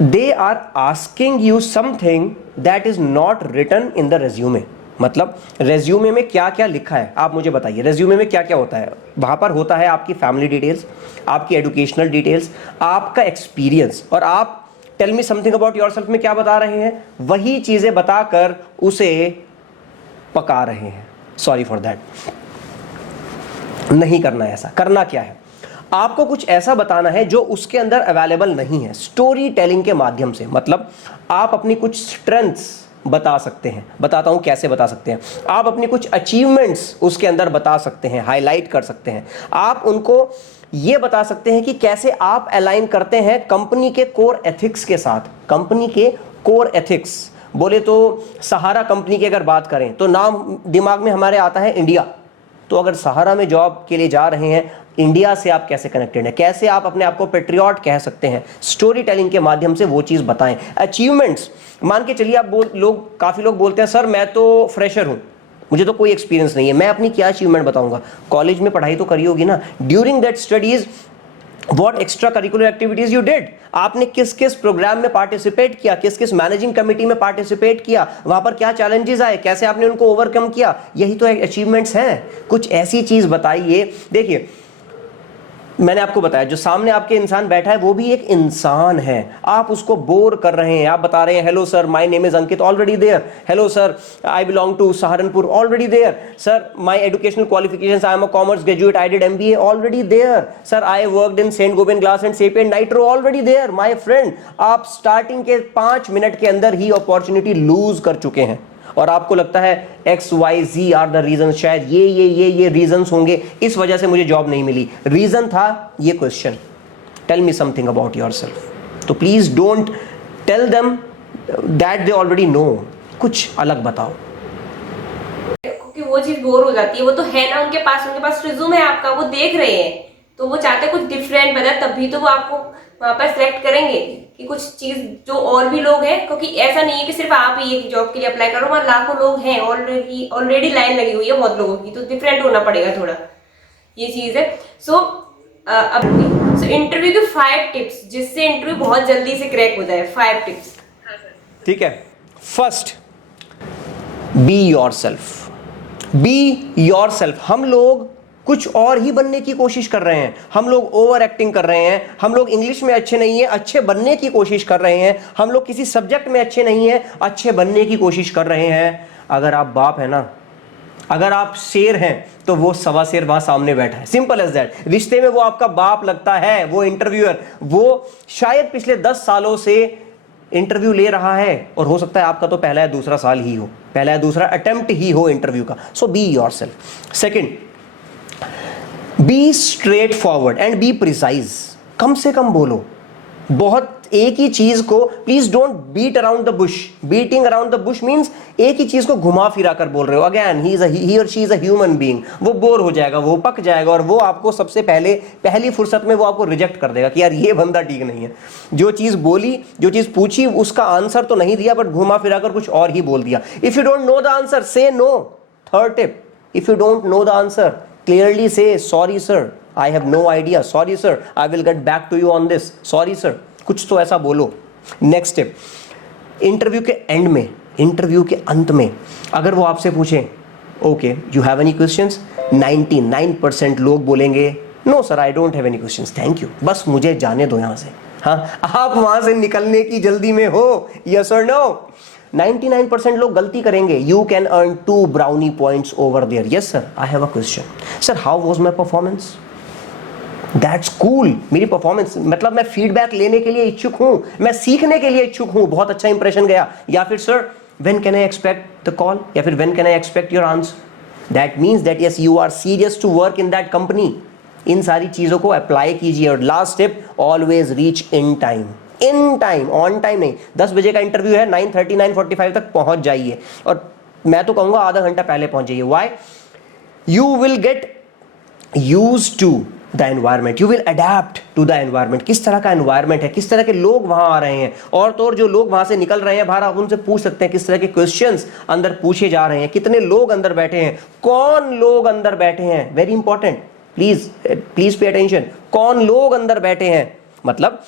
they are asking you something that is not written in the resume. मतलब रेज्यूमे में क्या क्या लिखा है आप मुझे बताइए। रेज्यूमे में क्या क्या होता है? वहां पर होता है आपकी फैमिली डिटेल्स, आपकी एजुकेशनल डिटेल्स, आपका एक्सपीरियंस, और आप tell me something about yourself में क्या बता रहे हैं? वही चीजें बताकर उसे पका रहे हैं। सॉरी फॉर दैट, नहीं करना है ऐसा। करना क्या है? आपको कुछ ऐसा बताना है जो उसके अंदर अवेलेबल नहीं है, स्टोरी टेलिंग के माध्यम से। मतलब आप अपनी कुछ स्ट्रेंथ्स बता सकते हैं। बताता हूं कैसे बता सकते हैं। आप अपनी कुछ अचीवमेंट्स उसके अंदर बता सकते हैं, हाईलाइट कर सकते हैं। आप उनको ये बता सकते हैं कि कैसे आप अलाइन करते हैं कंपनी के कोर एथिक्स के साथ। कंपनी के कोर एथिक्स बोले तो सहारा कंपनी की अगर बात करें तो नाम दिमाग में हमारे आता है इंडिया। तो अगर सहारा में जॉब के लिए जा रहे हैं, इंडिया से आप कैसे कनेक्टेड हैं, कैसे आप अपने आप को पेट्रियट कह सकते हैं, स्टोरी टेलिंग के माध्यम से वो चीज़ बताएं। अचीवमेंट्स, मान के चलिए आप काफ़ी लोग बोलते हैं सर मैं तो फ्रेशर हूँ, मुझे तो कोई एक्सपीरियंस नहीं है, मैं अपनी क्या अचीवमेंट बताऊंगा? कॉलेज में पढ़ाई तो करी होगी ना। During that studies what extra curricular activities you did, आपने किस किस प्रोग्राम में पार्टिसिपेट किया, किस किस मैनेजिंग कमेटी में पार्टिसिपेट किया, वहां पर क्या चैलेंजेस आए, कैसे आपने उनको ओवरकम किया। यही तो अचीवमेंट्स हैं। कुछ ऐसी चीज बताइए। देखिए मैंने आपको बताया जो सामने आपके इंसान बैठा है वो भी एक इंसान है। आप उसको बोर कर रहे हैं। आप बता रहे हैं hello sir my name is Ankit, already there. Hello sir I belong to Saharanpur, already there. Sir my educational qualifications, I am a commerce graduate, I did MBA, already there. Sir I worked in Saint Gobain Glass and Sapient Nitro, already there. My friend, आप स्टार्टिंग के 5 मिनट के अंदर ही अपॉर्चुनिटी लूज कर चुके हैं। और आपको लगता है XYZ आर द रीजन, शायद ये रीजंस होंगे, इस वजह से मुझे जॉब नहीं मिली। रीजन था ये question. Tell me something about yourself. तो please don't tell them that they already know, कुछ अलग बताओ। क्योंकि वो चीज बोर हो जाती है। वो तो है ना उनके पास रिज्यूम है आपका, वो देख रहे हैं, तो वो चाहते कुछ डिफरेंट बताए, तभी तो वो आपको वहां पर सिलेक्ट करेंगे कि कुछ चीज जो और भी लोग हैं। क्योंकि ऐसा नहीं है कि सिर्फ आप ही एक जॉब के लिए अप्लाई करो, वहां लाखों लोग हैं, ऑलरेडी लाइन लगी हुई है बहुत लोगों की, तो डिफरेंट होना पड़ेगा थोड़ा, ये चीज है। सो इंटरव्यू के 5 टिप्स जिससे इंटरव्यू बहुत जल्दी से क्रैक हो जाए। 5 टिप्स, ठीक है। First, be yourself. Be yourself. हम लोग कुछ और ही बनने की कोशिश कर रहे हैं, हम लोग ओवर एक्टिंग कर रहे हैं, हम लोग इंग्लिश में अच्छे नहीं है, अच्छे बनने की कोशिश कर रहे हैं, हम लोग किसी सब्जेक्ट में अच्छे नहीं है, अच्छे बनने की कोशिश कर रहे हैं। अगर आप बाप है ना, अगर आप शेर हैं तो वो सवा शेर वहां सामने बैठा है, सिंपल एज दैट। रिश्ते में वो आपका बाप लगता है, वो इंटरव्यूअर, वो शायद पिछले 10 सालों से इंटरव्यू ले रहा है, और हो सकता है आपका तो पहला या दूसरा साल ही हो, पहला है, दूसरा अटेम्प्ट ही हो इंटरव्यू का, so be yourself. Second, be straight forward and be precise, कम से कम बोलो, बहुत एक ही चीज को, please don't beat around the bush. Beating around the bush means एक ही चीज को घुमा फिरा कर बोल रहे हो। अगेन ही और she is a human being, वो बोर हो जाएगा, वो पक जाएगा, और वो आपको सबसे पहले पहली फुर्सत में वो आपको रिजेक्ट कर देगा कि यार ये बंदा ठीक नहीं है। जो चीज बोली, जो चीज पूछी, उसका आंसर तो नहीं दिया, बट घुमा फिरा कर कुछ और ही बोल दिया। If you don't know the answer, say no. Third tip, if you don't know the answer, clearly say sorry sir, I have no idea, sorry sir, I will get back to you on this, sorry sir, कुछ तो ऐसा बोलो। नेक्स्ट स्टेप, इंटरव्यू के एंड में, इंटरव्यू के अंत में अगर वो आपसे पूछें okay you have any questions, 99% लोग बोलेंगे no sir I don't have any questions, thank you, बस मुझे जाने दो यहाँ से। हाँ, आप वहां से निकलने की जल्दी में हो, यस और नो। 99% लोग गलती करेंगे। You can earn 2 brownie points over there. Yes sir I have a question, sir how was my performance, that's cool. मेरी परफॉर्मेंस मतलब मैं फीडबैक लेने के लिए इच्छुक हूं, मैं सीखने के लिए इच्छुक हूं, बहुत अच्छा इंप्रेशन गया। या फिर sir when can I expect the call, या फिर when can I expect your answer. That means that yes you are serious to work in that company. इन सारी चीजों को अप्लाई कीजिए। और last step, always reach in time. In time, on time नहीं। 10 बजे का इंटरव्यू है, 9:30 9:45 तक पहुंच जाइए, और मैं तो कहूंगा आधा घंटा पहले पहुंच जाइए। Why? You will get used to the environment, you will adapt to the environment. किस तरह का एनवायरमेंट है, किस तरह के लोग वहां आ रहे हैं, और तो और जो लोग वहां से निकल रहे हैं बाहर, आप उनसे पूछ सकते हैं किस तरह के क्वेश्चंस अंदर पूछे जा रहे हैं, कितने लोग अंदर बैठे हैं, कौन लोग अंदर बैठे हैं। Very important, please pay attention. कौन लोग अंदर बैठे हैं, मतलब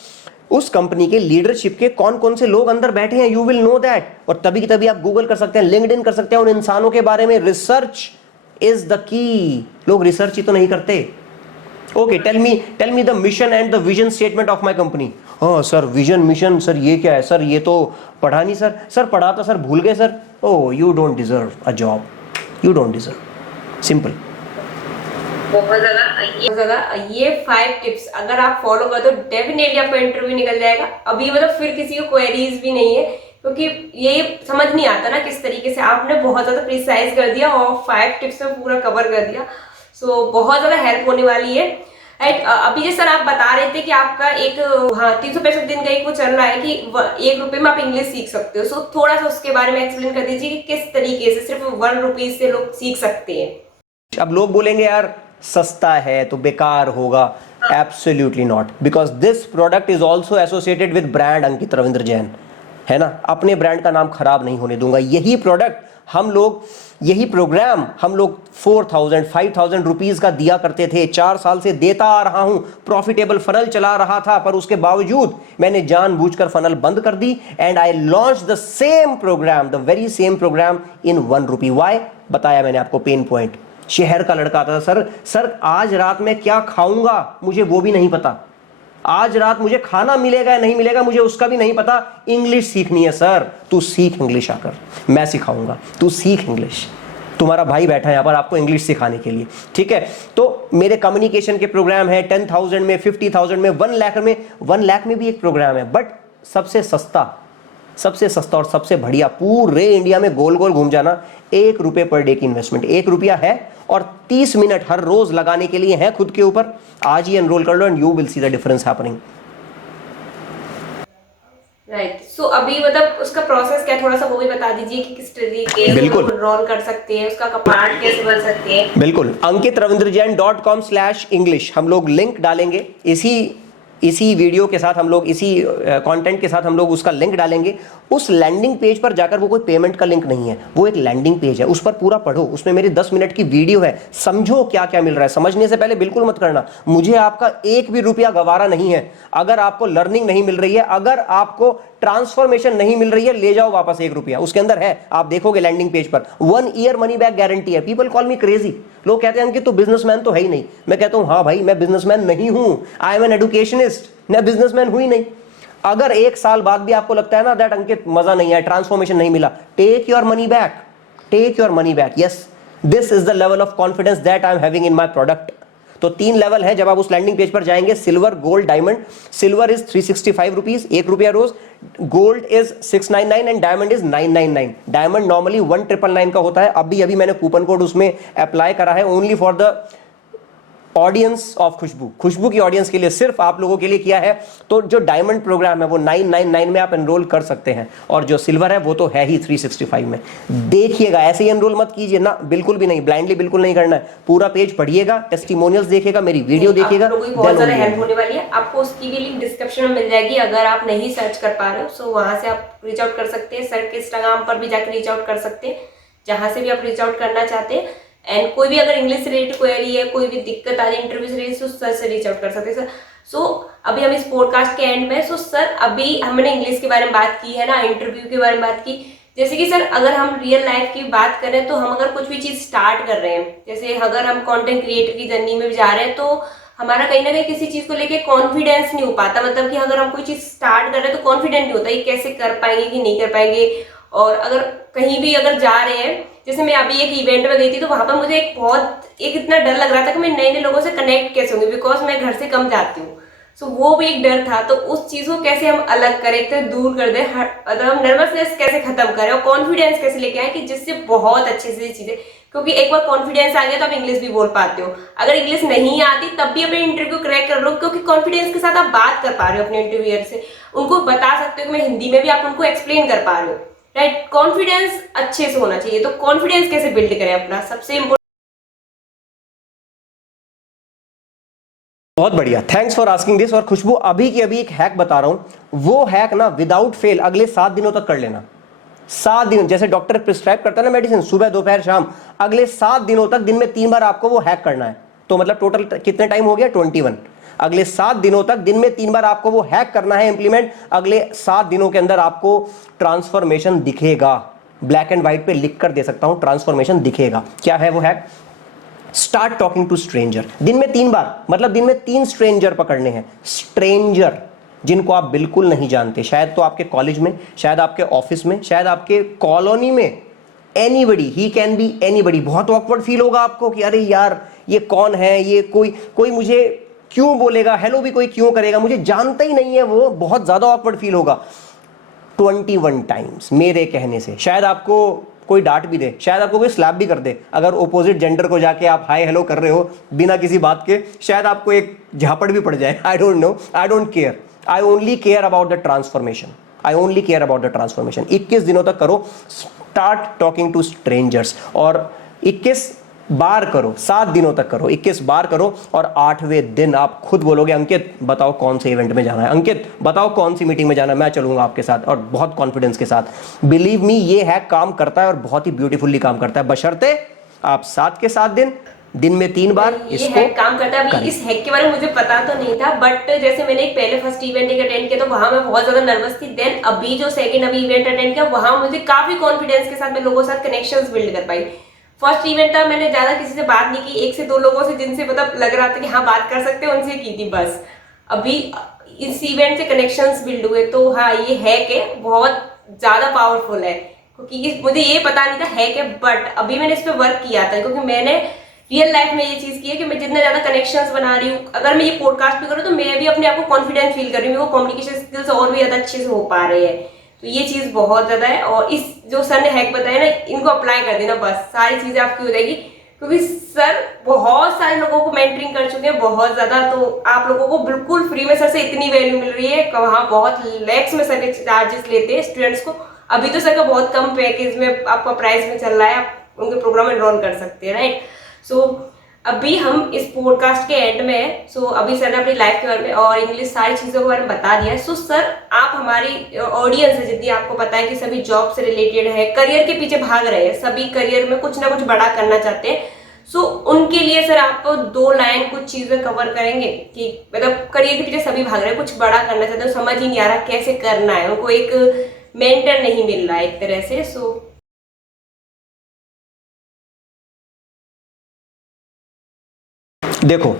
उस कंपनी के लीडरशिप के कौन कौन से लोग अंदर बैठे हैं, यू विल नो दैट। और तभी की तभी आप गूगल कर सकते हैं, लिंक्डइन कर सकते हैं उन इंसानों के बारे में। Research is the key. लोग रिसर्च ही तो नहीं करते। Okay, tell me the mission and the vision statement of my company. हाँ सर, विजन मिशन, सर ये क्या है, सर ये तो पढ़ा नहीं सर, सर पढ़ा था सर भूल गए sir. Oh, you don't deserve a job, you don't deserve. Simple. बहुत ज्यादा ये 5 टिप्स अगर आप फॉलो कर तो डेफिनेटली आपका इंटरव्यू निकल जाएगा। अभी मतलब फिर किसी को क्वेरीज भी नहीं है, क्योंकि ये समझ नहीं आता ना किस तरीके से आपने बहुत ज्यादा प्रिसाइज कर दिया और 5 टिप्स में पूरा कवर कर दिया। सो बहुत ज्यादा हेल्प होने वाली है। एंड अभी जैसे सर आप बता रहे थे कि आपका एक 365 दिन का एक वो चल रहा है कि 1 रुपये में आप इंग्लिश सीख सकते हो। सो थोड़ा सा उसके बारे में एक्सप्लेन कर दीजिए कि किस तरीके से सिर्फ 1 रुपये से लोग सीख सकते हैं। अब लोग बोलेंगे यार सस्ता है तो बेकार होगा। Absolutely not, because this product is also associated with brand Ankit Ravindra Jain, है ना। अपने ब्रांड का नाम खराब नहीं होने दूंगा। यही प्रोडक्ट हम लोग, यही प्रोग्राम हम लोग 4,000 5,000 रुपीज का दिया करते थे। 4 साल से देता आ रहा हूं। प्रॉफिटेबल फनल चला रहा था, पर उसके बावजूद मैंने जानबूझकर फनल बंद कर दी। And I launch the same program, the very same program in 1 rupee. Why? बताया मैंने आपको पेन पॉइंट। शहर का लड़का था, सर आज रात में क्या खाऊंगा मुझे वो भी नहीं पता। आज रात मुझे खाना मिलेगा या नहीं मिलेगा मुझे उसका भी नहीं पता। इंग्लिश सीखनी है सर, तू सीख इंग्लिश आकर, मैं सिखाऊंगा, तू सीख इंग्लिश। तुम्हारा भाई बैठा है यहाँ पर आपको इंग्लिश सिखाने के लिए, ठीक है। तो मेरे कम्युनिकेशन के प्रोग्राम है 10,000 में, 50,000 में, 1 लाख में। 1 लाख में भी एक प्रोग्राम है, बट सबसे सस्ता और सबसे बढ़िया पूरे इंडिया में गोल गोल घूम जाना। 1 रुपये पर डे की इन्वेस्टमेंट, 1 रुपया है, और 30 मिनट हर रोज लगाने के लिए है खुद के ऊपर। आज ही एनरोल कर लो and you will see the difference happening. Right. So अभी मतलब उसका प्रोसेस क्या, थोड़ा सा वो भी बता दीजिए कि किस तरीके से एनरोल कर सकते हैं, उसका पार्ट कैसे बन सकते हैं। बिल्कुल, ankitravindrjain.com/english हम लोग लिंक डालेंगे। इसी वीडियो के साथ हम लोग, इसी कंटेंट के साथ हम लोग उसका लिंक डालेंगे। उस लैंडिंग पेज पर जाकर, वो कोई पेमेंट का लिंक नहीं है, वो एक लैंडिंग पेज है, उस पर पूरा पढ़ो। उसमें मेरी 10 मिनट की वीडियो है, समझो क्या क्या मिल रहा है। समझने से पहले बिल्कुल मत करना, मुझे आपका 1 भी रुपया गवारा नहीं है। अगर आपको लर्निंग नहीं मिल रही है, अगर आपको ट्रांसफॉर्मेशन नहीं मिल रही है, ले जाओ वापस 1 रुपया। उसके अंदर है, आप देखोगे लैंडिंग पेज पर 1 ईयर मनी बैक गारंटी है। पीपल कॉल मी क्रेजी। लोग कहते हैं कि तू बिजनेसमैन तो है ही नहीं। मैं कहता हूं हाँ भाई, मैं बिजनेसमैन नहीं हूं, आई एम एन एडुकेशनिस्ट, मैं बिजनेसमैन हुई नहीं। अगर 1 साल बाद भी आपको लगता है ना दैट अंकित मजा नहीं आया, ट्रांसफॉर्मेशन नहीं मिला, take your money back, take your money back. Yes, this is the level of confidence that I am having in my product. तो 3 लेवल है जब आप उस लैंडिंग पेज पर जाएंगे, silver, gold, diamond. Silver is 365 rupees, 1 रुपया रोज। Gold is 699 and diamond is 999। Diamond normally 1999 का होता है। अभी मैंने कूपन कोड उसमें अप्लाई करा है only for the audience of Khushboo की ऑडियंस के लिए, सिर्फ आप लोगों के लिए किया है। तो जो डायमंड प्रोग्राम है वो 999 में आप एनरोल कर सकते हैं, और जो सिल्वर है वो तो है ही 365 में। देखिएगा, ऐसे ही एनरोल मत कीजिए ना, बिल्कुल भी नहीं, ब्लाइंडली बिल्कुल नहीं करना है। पूरा पेज पढ़िएगा, टेस्टिमोनियल्स देखिएगा, मेरी वीडियो देखिएगा, बहुत ज्यादा हेल्प होने वाली है आपको। उसकी भी लिंक डिस्क्रिप्शन में मिल जाएगी। अगर आप नहीं सर्च कर पा रहे हो सो वहां से आप रीच आउट कर सकते हैं। सर के इंस्टाग्राम पर भी जाकर रीच आउट कर सकते हैं, जहां से भी आप रीच आउट करना चाहते हैं। एंड कोई भी अगर इंग्लिश से रिलेटेड क्वेरी है, कोई भी दिक्कत आ रही है इंटरव्यू से रिलेटेड, तो सर से रीच आउट कर सकते हैं सर। सो अभी हम इस पॉडकास्ट के एंड में, सो सर अभी हमने इंग्लिश के बारे में बात की है ना, इंटरव्यू के बारे में बात की। जैसे कि सर अगर हम रियल लाइफ की बात करें तो हम अगर कुछ भी चीज स्टार्ट कर रहे हैं, जैसे अगर हम कंटेंट क्रिएटर की जर्नी में भी जा रहे हैं, तो हमारा कहीं ना कहीं किसी चीज को लेके कॉन्फिडेंस नहीं हो पाता। मतलब कि अगर हम कोई चीज स्टार्ट कर रहे हैं तो कॉन्फिडेंट नहीं होता, ये कैसे कर पाएंगे कि नहीं कर पाएंगे। और अगर कहीं भी अगर जा रहे हैं, जैसे मैं अभी एक इवेंट में गई थी, तो वहां पर मुझे एक इतना डर लग रहा था कि मैं नए नए लोगों से कनेक्ट कैसे होंगी, बिकॉज मैं घर से कम जाती हूँ। सो वो भी एक डर था। तो उस चीज को कैसे हम अलग करें, तो दूर कर दें, मतलब हम नर्वसनेस कैसे खत्म करें और कॉन्फिडेंस कैसे लेके आए कि जिससे बहुत अच्छे से चीजें, क्योंकि एक बार कॉन्फिडेंस आ गया तो आप इंग्लिश भी बोल पाते हो। अगर इंग्लिश नहीं आती तब भी अपने इंटरव्यू क्रैक कर लो, क्योंकि कॉन्फिडेंस के साथ आप बात कर पा रहे हो अपने इंटरव्यूअर से, उनको बता सकते हो कि मैं हिंदी में भी, आप उनको एक्सप्लेन कर पा रहे हो, राइट। कॉन्फिडेंस अच्छे से होना चाहिए। तो कॉन्फिडेंस कैसे बिल्ड करें अपना, सबसे इम्पोर्टेंट। बहुत बढ़िया, थैंक्स फॉर आस्किंग दिस। और खुशबू, अभी की अभी एक हैक बता रहा हूं, वो हैक ना विदाउट फेल अगले 7 दिनों तक कर लेना। 7 दिन, जैसे डॉक्टर प्रिस्क्राइब करता है ना मेडिसिन, सुबह दोपहर शाम, अगले 7 दिनों तक दिन में 3 बार आपको वो हैक करना है। तो मतलब टोटल कितने टाइम हो गया? 21। अगले 7 दिनों तक दिन में 3 बार आपको वो हैक करना है, इंप्लीमेंट। अगले 7 दिनों के अंदर आपको ट्रांसफॉर्मेशन दिखेगा। ब्लैक एंड व्हाइट पे लिख कर दे सकता हूं, ट्रांसफॉर्मेशन दिखेगा। क्या है वो hack? Start talking to stranger. दिन में 3 बार, मतलब दिन में 3 स्ट्रेंजर पकड़ने हैं। स्ट्रेंजर जिनको आप बिल्कुल नहीं जानते, शायद तो आपके कॉलेज में, शायद आपके ऑफिस में, शायद आपके कॉलोनी में, anybody, he can be anybody. बहुत ऑकवर्ड फील होगा आपको कि अरे यार ये कौन है, ये कोई मुझे क्यों बोलेगा, हेलो भी कोई क्यों करेगा, मुझे जानता ही नहीं है वो। बहुत ज्यादा ऑकवर्ड फील होगा। 21 टाइम्स मेरे कहने से। शायद आपको कोई डांट भी दे, शायद आपको कोई स्लैप भी कर दे, अगर ओपोजिट जेंडर को जाके आप हाय हेलो कर रहे हो बिना किसी बात के, शायद आपको एक झापड़ भी पड़ जाए। I don't know, I don't care, I only care about the transformation. I only care about the transformation. 21 दिनों तक करो, स्टार्ट टॉकिंग टू स्ट्रेंजर्स, और 21 बार करो, 7 दिनों तक करो, 21 बार करो। और 8वें दिन आप खुद बोलोगे अंकित बताओ कौन से इवेंट में जाना है, अंकित बताओ कौन सी मीटिंग में जाना है, मैं चलूंगा आपके साथ, और बहुत कॉन्फिडेंस के साथ। बिलीव मी, ये हैक काम करता है और बहुत ही ब्यूटीफुली काम करता है, बशर्ते आप 7 के 7 दिन में 3 बार इसको काम करता है। अभी इस हैक के बारे में मुझे पता तो नहीं था, बट जैसे मैंने एक पहले फर्स्ट इवेंट अटेंड किया तो वहां मैं बहुत ज्यादा नर्वस थी। देन अभी जो सेकंड इवेंट अटेंड किया वहां मुझे काफी कॉन्फिडेंस के साथ मैं लोगों के साथ कनेक्शंस बिल्ड कर पाई। फर्स्ट इवेंट था, मैंने ज्यादा किसी से बात नहीं की, 1 से 2 लोगों से जिनसे मतलब लग रहा था कि हाँ बात कर सकते हैं उनसे की थी बस। अभी इस इवेंट से कनेक्शंस बिल्ड हुए। तो हाँ, ये हैक है, बहुत ज्यादा पावरफुल है, क्योंकि मुझे ये पता नहीं था हैक है, बट अभी मैंने इस पर वर्क किया था, क्योंकि मैंने रियल लाइफ में ये चीज की है कि मैं जितना ज्यादा कनेक्शंस बना रही हूँ, अगर मैं ये पॉडकास्ट भी करूँ तो मैं भी अपने आप को कॉन्फिडेंस फील कर रही हूँ, कम्युनिकेशन स्किल्स और भी ज्यादा अच्छे से हो पा रहे हैं। तो ये चीज बहुत ज्यादा है। और इस जो सर ने हैक बताया ना, इनको अप्लाई कर देना, बस सारी चीजें आपकी हो जाएगी। क्योंकि सर बहुत सारे लोगों को मेंटरिंग कर चुके हैं, बहुत ज्यादा। तो आप लोगों को बिल्कुल फ्री में सर से इतनी वैल्यू मिल रही है, वहाँ बहुत लैक्स में सर के चार्जेस लेते हैं स्टूडेंट्स को। अभी तो सर का बहुत कम पैकेज में आपका प्राइस में चल रहा है, आप उनके प्रोग्राम में एनरोल कर सकते हैं, राइट। सो अभी हम इस पॉडकास्ट के एंड में हैं। सो अभी सर ने अपनी लाइफ के बारे में और इंग्लिश सारी चीज़ों के बारे में बता दिया है। सो सर, आप हमारी ऑडियंस है जितनी आपको पता है कि सभी जॉब से रिलेटेड है, करियर के पीछे भाग रहे हैं, सभी करियर में कुछ ना कुछ बड़ा करना चाहते हैं। सो उनके लिए सर आप 2 लाइन कुछ चीज़ें कवर करेंगे कि मतलब करियर के पीछे सभी भाग रहे हैं, कुछ बड़ा करना चाहते हैं, समझ ही नहीं आ रहा कैसे करना है, उनको एक मेंटर नहीं मिल रहा है एक तरह से। सो देखो,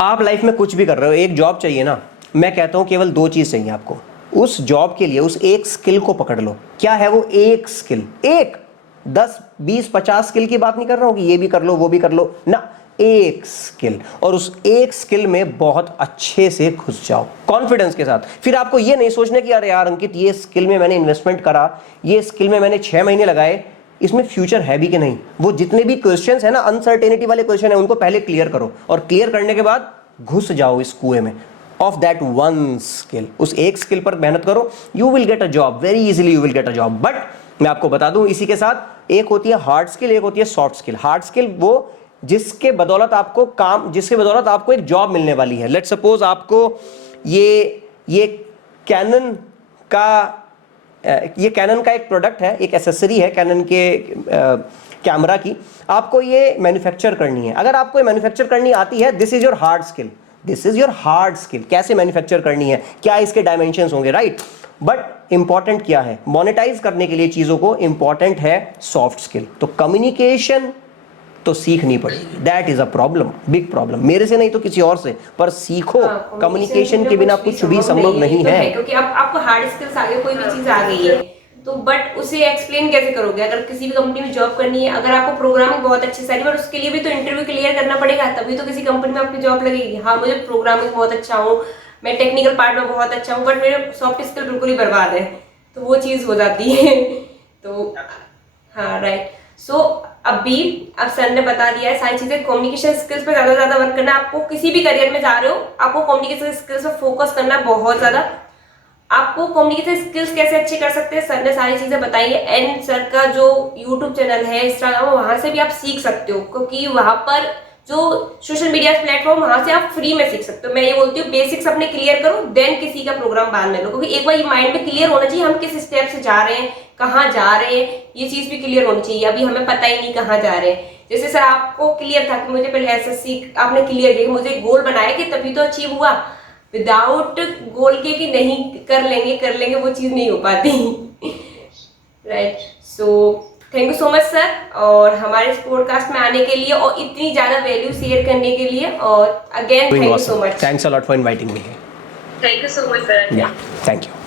आप लाइफ में कुछ भी कर रहे हो, एक जॉब चाहिए ना, मैं कहता हूं केवल 2 चीज चाहिए आपको। उस जॉब के लिए उस एक स्किल को पकड़ लो। क्या है वो एक स्किल? एक 10 20 50 स्किल की बात नहीं कर रहा हूं कि ये भी कर लो वो भी कर लो ना, एक स्किल, और उस एक स्किल में बहुत अच्छे से घुस जाओ कॉन्फिडेंस के साथ। फिर आपको ये नहीं सोचना कि अरे यार अंकित, ये स्किल में मैंने इन्वेस्टमेंट करा, ये स्किल में मैंने 6 महीने लगाए, इसमें फ्यूचर है भी कि नहीं। वो जितने भी क्वेश्चंस है ना, अनसर्टेनिटी वाले क्वेश्चन है, उनको पहले क्लियर करो, और क्लियर करने के बाद घुस जाओ इस कुएं में ऑफ दैट वन स्किल। उस एक स्किल पर मेहनत करो, you will get a job very easily, you will get a job. But मैं आपको बता दूं इसी के साथ, एक होती है हार्ड स्किल, एक होती है सॉफ्ट स्किल। हार्ड स्किल वो जिसके बदौलत आपको एक जॉब मिलने वाली है। लेट्स सपोज आपको ये कैनन का एक प्रोडक्ट है, एक एसेसरी है कैनन के कैमरा की, आपको ये मैन्युफैक्चर करनी है। अगर आपको ये मैन्युफैक्चर करनी आती है, this is your hard skill, this is your hard skill. कैसे मैन्युफैक्चर करनी है, क्या इसके डायमेंशंस होंगे, राइट। बट इंपॉर्टेंट क्या है, मोनेटाइज करने के लिए चीजों को, इंपॉर्टेंट है सॉफ्ट स्किल। तो कम्युनिकेशन तो सीखनी पड़ेगी, that is a problem, big problem. मेरे से नहीं तो किसी और से, पर सीखो। कम्युनिकेशन के बिना कुछ भी संभव नहीं है, क्योंकि अब आपको हार्ड स्किल्स आ गए, कोई भी चीज आ गई है तो, बट उसे एक्सप्लेन कैसे करोगे। अगर किसी भी कंपनी में जॉब करनी है, अगर आपको प्रोग्रामिंग बहुत अच्छी सारी, पर उसके लिए भी तो इंटरव्यू क्लियर करना पड़ेगा, तभी तो किसी कंपनी में आपकी जॉब लगेगी। हाँ, मुझे प्रोग्रामिंग बहुत अच्छा हूँ, मैं टेक्निकल पार्ट में बहुत अच्छा हूँ, बट मेरे सॉफ्ट स्किल बिल्कुल ही बर्बाद है, तो वो चीज हो जाती है। तो हाँ, राइट। सो अब सर ने बता दिया है सारी चीजें। कम्युनिकेशन स्किल्स पे ज्यादा वर्क करना। आपको किसी भी करियर में जा रहे हो, आपको कम्युनिकेशन स्किल्स पे फोकस करना है बहुत ज्यादा। आपको कम्युनिकेशन स्किल्स कैसे अच्छे कर सकते हैं, सर ने सारी चीजें बताई है। एंड सर का जो यूट्यूब चैनल है, इंस्टाग्राम, वहां से भी आप सीख सकते हो, क्योंकि वहां पर जो सोशल मीडिया प्लेटफॉर्म, वहां से आप फ्री में सीख सकते हो। मैं ये बोलती हूँ, बेसिक्स अपने क्लियर करो, देन किसी का प्रोग्राम बाद में लो, क्योंकि एक बार ये माइंड में क्लियर होना चाहिए हम किस स्टेप से जा रहे हैं, कहाँ जा रहे हैं, ये चीज भी क्लियर होनी चाहिए। अभी हमें पता ही नहीं कहाँ जा रहे हैं। जैसे सर आपको क्लियर था कि मुझे पहले एसएससी, आपने क्लियर किया, मुझे गोल बनाया कि तभी तो अचीव हुआ। विदाउट गोल के कि नहीं कर लेंगे वो चीज नहीं हो पाती। Right. So thank you so much sir, और हमारे इस पॉडकास्ट में आने के लिए और इतनी ज्यादा वैल्यू शेयर करने के लिए। और again thank you so much. Thanks a lot for inviting me. Thank you so much sir. या, थैंक यू।